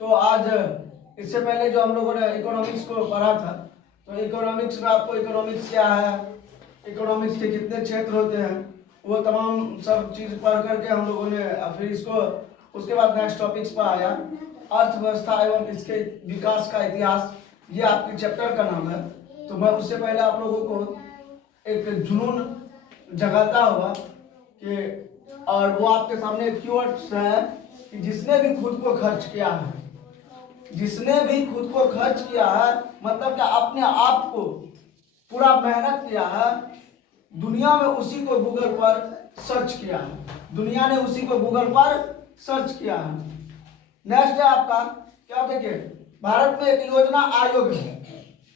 तो आज इससे पहले जो हम लोगों ने इकोनॉमिक्स को पढ़ा था, तो इकोनॉमिक्स में आपको इकोनॉमिक्स क्या है, इकोनॉमिक्स के कितने क्षेत्र होते हैं, वो तमाम सब चीज़ पढ़ करके हम लोगों ने फिर इसको उसके बाद नेक्स्ट टॉपिक्स पर आया अर्थव्यवस्था एवं इसके विकास का इतिहास। ये आपके चैप्टर का नाम है। तो मैं उससे पहले आप लोगों को एक जुनून जगाता हुआ कि, और वो आपके सामने कीवर्ड्स है कि जिसने भी खुद को खर्च किया है, जिसने भी खुद को खर्च किया है मतलब कि अपने आप को पूरा मेहनत किया है, दुनिया में उसी को गूगल पर सर्च किया है, दुनिया ने उसी को गूगल पर सर्च किया है। नेक्स्ट है आपका क्या, देखिए भारत में एक योजना आयोग है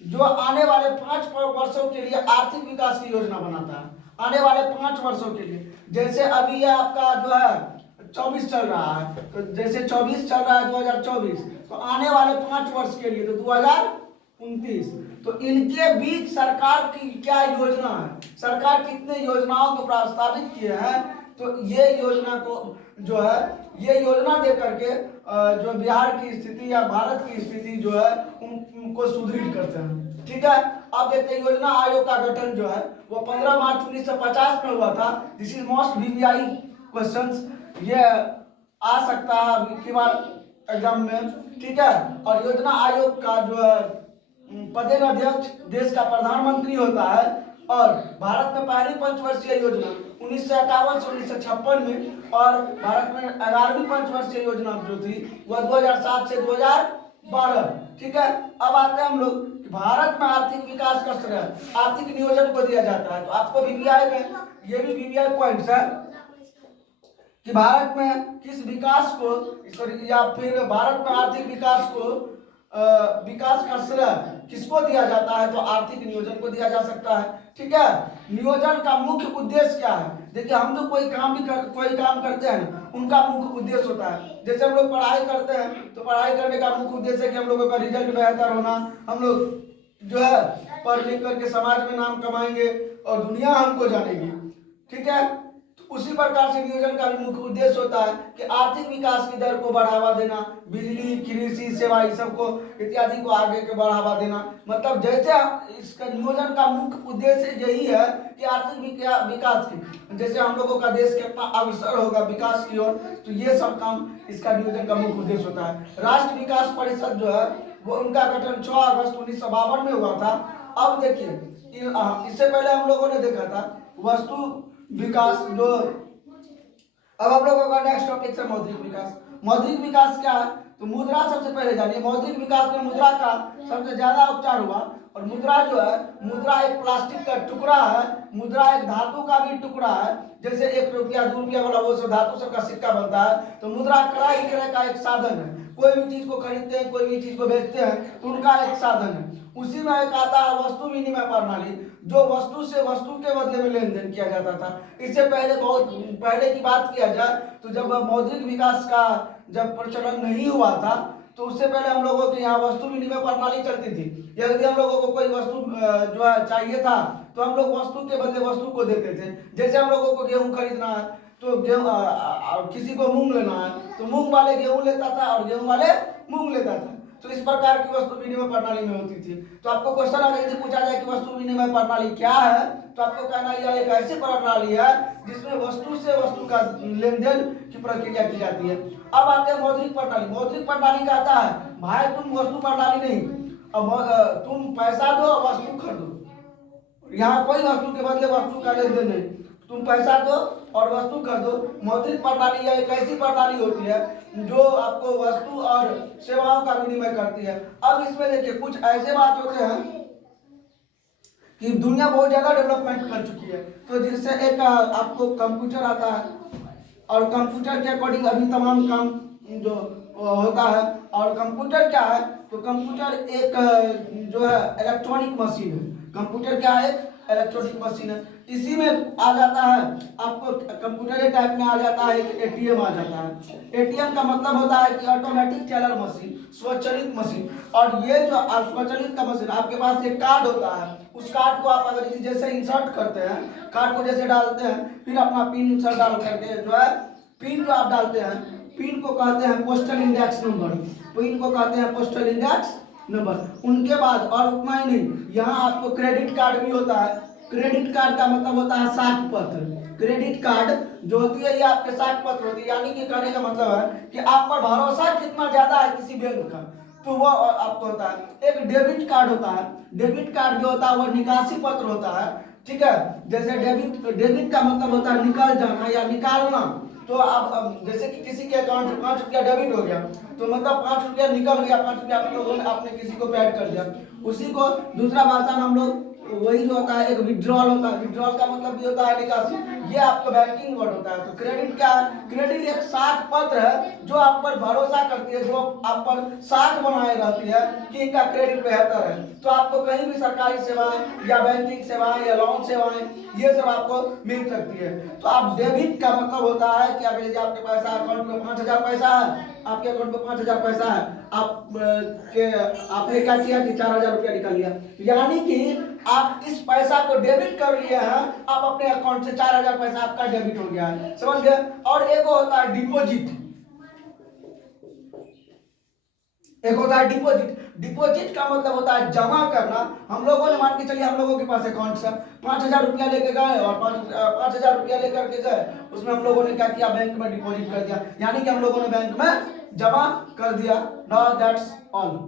जो आने वाले 5 वर्षों के लिए आर्थिक विकास की योजना बनाता है, आने वाले 5 वर्षों के लिए। जैसे अभी ये आपका जो है 24 चल रहा है, तो जैसे 24 चल रहा है 2024, तो आने वाले 5 वर्ष के लिए तो 2029, तो इनके बीच सरकार की क्या योजना है, सरकार कितने योजनाओं को प्रस्तावित किए हैं। तो ये योजना को जो है, ये योजना दे करके जो बिहार की स्थिति या भारत की स्थिति जो है उनको सुदृढ़ करते हैं। ठीक है, अब देखते हैं योजना आयोग का गठन जो है वो 15 मार्च 1950 में हुआ था। This is most VVI questions, ये आ सकता है अभी की बार एग्जाम में। ठीक है, और योजना आयोग का जो है पदेन अध्यक्ष देश का प्रधानमंत्री होता है। और भारत में पहली पंचवर्षीय योजना 1951 से 1956 में, और भारत में 11वीं पंचवर्षीय योजना जो थी वह 2007 से 2012। ठीक है, अब आते हैं हम लोग भारत में आर्थिक विकास का श्रेय आर्थिक नियोजन को दिया जाता है। तो आपको बीबीआई में ये भी बीबीआई पॉइंट्स है कि भारत में किस विकास को या फिर भारत में आर्थिक विकास को विकास का श्रेय किसको दिया जाता है, तो आर्थिक नियोजन को दिया जा सकता है। ठीक है, नियोजन का मुख्य उद्देश्य क्या है। देखिए हम तो कोई काम करते हैं, उनका मुख्य उद्देश्य होता है। जैसे हम लोग पढ़ाई करते हैं तो पढ़ाई करने का मुख्य उद्देश्य है कि हम लोगों का रिजल्ट बेहतर होना, हम लोग जो है पढ़ लिख करके समाज में नाम कमाएंगे और दुनिया हमको जानेगी। ठीक है, उसी प्रकार से नियोजन का भी मुख्य उद्देश्य होता है कि आर्थिक विकास की दर को बढ़ावा देना, बिजली, कृषि सेवा इस सबको इत्यादि को आगे के बढ़ावा देना। मतलब जैसे इसका नियोजन का मुख्य उद्देश्य यही है कि आर्थिक विकास की, जैसे हम लोगों का देश कितना अग्रसर होगा विकास की ओर, तो ये सब काम इसका नियोजन का मुख्य उद्देश्य होता है। राष्ट्र विकास परिषद जो है वो उनका गठन 6 अगस्त 1952 में हुआ था। अब देखिए इससे पहले हम लोगों ने देखा था वस्तु विकास जो, अब हम लोगों का नेक्स्ट टॉपिक है मौद्रिक विकास। मौद्रिक विकास क्या है, तो मुद्रा सबसे पहले जानिए। मौद्रिक विकास में मुद्रा का सबसे ज्यादा उपचार हुआ, और मुद्रा जो है, मुद्रा एक प्लास्टिक का टुकड़ा है, मुद्रा एक धातु का भी टुकड़ा है। जैसे 1 रुपया 2 रुपया वाला वो सब धातु सब का सिक्का बनता है, तो मुद्रा क्रय विक्रय का एक साधन है। कोई भी चीज को खरीदते हैं, कोई भी चीज को बेचते हैं, तो उनका एक साधन है। उसी में एक आता है वस्तु विनिमय प्रणाली, जो वस्तु से वस्तु के बदले में लेन देन किया जाता था। इससे पहले बहुत पहले की बात किया जाए तो जब मौद्रिक विकास का जब प्रचलन नहीं हुआ था, तो उससे पहले हम लोगों के यहाँ वस्तु विनिमय प्रणाली चलती थी। यदि हम लोगों को कोई वस्तु जो है चाहिए था तो हम लोग वस्तु के बदले वस्तु को देते थे। जैसे हम लोगों को गेहूं खरीदना है तो गेहूं, किसी को मूंग लेना है तो मूंग वाले गेहूं लेता था और गेहूं वाले मूंग लेता था। तो इस प्रकार की वस्तु विनिमय प्रणाली में होती थी। तो आपको क्वेश्चन अगर यदि पूछा जाए कि वस्तु विनिमय प्रणाली क्या है, तो आपको कहना यह एक ऐसी प्रणाली है जिसमें वस्तु से वस्तु का लेन देन की प्रक्रिया की जाती है। अब आते हैं मौद्रिक प्रणाली। मौद्रिक प्रणाली कहता है भाई तुम वस्तु प्रणाली नहीं, अब तुम पैसा दो और वस्तु खरीदो। यहाँ कोई वस्तु के बदले वस्तु का लेन देन नहीं, तुम पैसा दो और वस्तु खरीदो। मौद्रिक प्रणाली यह एक ऐसी प्रणाली होती है जो आपको वस्तु और सेवाओं का विनिमय करती है। अब इसमें देखिए कुछ ऐसे बात होते हैं कि दुनिया बहुत ज्यादा डेवलपमेंट कर चुकी है, तो जिससे एक आपको कंप्यूटर आता है, और कंप्यूटर के अकॉर्डिंग अभी तमाम काम जो होता है। और कंप्यूटर क्या है, तो कंप्यूटर एक जो है इलेक्ट्रॉनिक मशीन है। कंप्यूटर क्या है, इलेक्ट्रॉनिक मशीन है। इसी में आ जाता है आपको कंप्यूटर टाइप में आ जाता है एक एटीएम आ जाता है। एटीएम का मतलब होता है कि ऑटोमेटिक टेलर मशीन, स्वचालित मशीन। और ये जो स्वचालित का मशीन, आपके पास एक कार्ड होता है, उस कार्ड को आप अगर जैसे इंसर्ट करते हैं, कार्ड को जैसे डालते हैं, फिर अपना पिन इंसर्ट डाल करके जो है पिन जो आप डालते हैं, पिन को कहते हैं पोस्टल इंडेक्स नंबर, पिन को कहते हैं पोस्टल इंडेक्स नंबर। उनके बाद और उतना ही नहीं, यहाँ आपको क्रेडिट कार्ड भी होता है। क्रेडिट कार्ड का मतलब होता है साख पत्र। क्रेडिट कार्ड जो होती है ये आपके साख पत्र होती है, यानी कि कहने का मतलब है कि आप पर भरोसा कितना ज्यादा है किसी बैंक का, तो वो आपको होता है। एक डेबिट कार्ड होता है, डेबिट कार्ड जो होता है वो निकासी पत्र होता है, ठीक है। जैसे डेबिट का मतलब होता है निकल जाना या निकालना। तो अब जैसे कि किसी के अकाउंट से 5 रुपया डेबिट हो गया, तो मतलब 5 रुपया निकल गया, 5 रुपया आप लोगों ने आपने किसी को पेड कर दिया, उसी को दूसरा भाषा में हम लोग वही जो होता है एक विड्रॉल होता है। विड्रॉल का मतलब भी होता है निकासी, ये आपका बैंकिंग वर्ड होता है। तो क्रेडिट क्या है? क्रेडिट एक साख पत्र है जो आप पर भरोसा करती है, जो आप पर साख बनाए रहती है कि इनका क्रेडिट बेहतर है। तो आपको कहीं भी सरकारी सेवाएं या बैंकिंग सेवाएं या लोन सेवाएं ये सब आपको मिल सकती है। तो आप डेबिट का मतलब होता है कि अगर यदि आपके पास अकाउंट में 5,000 पैसा है, आपके अकाउंट में 5,000 पैसा है, आपने क्या किया कि 4,000 रुपया निकाल लिया, यानी कि आप इस पैसा को डेबिट कर लिए हैं, आप अपने अकाउंट से 4,000 पैसा आपका डेबिट हो गया है, समझ गए। और एक होता है डिपॉजिट, एक होता है डिपॉजिट। डिपॉजिट का मतलब होता है जमा करना। हम लोगों ने मान के चलिए हम लोगों के पास अकाउंट से 5,000 रुपया लेके गए और 5,000 रुपया लेकर के गए, उसमें हम लोगों ने क्या किया, बैंक में डिपॉजिट कर दिया, यानी कि हम लोगों ने बैंक में जमा कर दिया। Now that's all.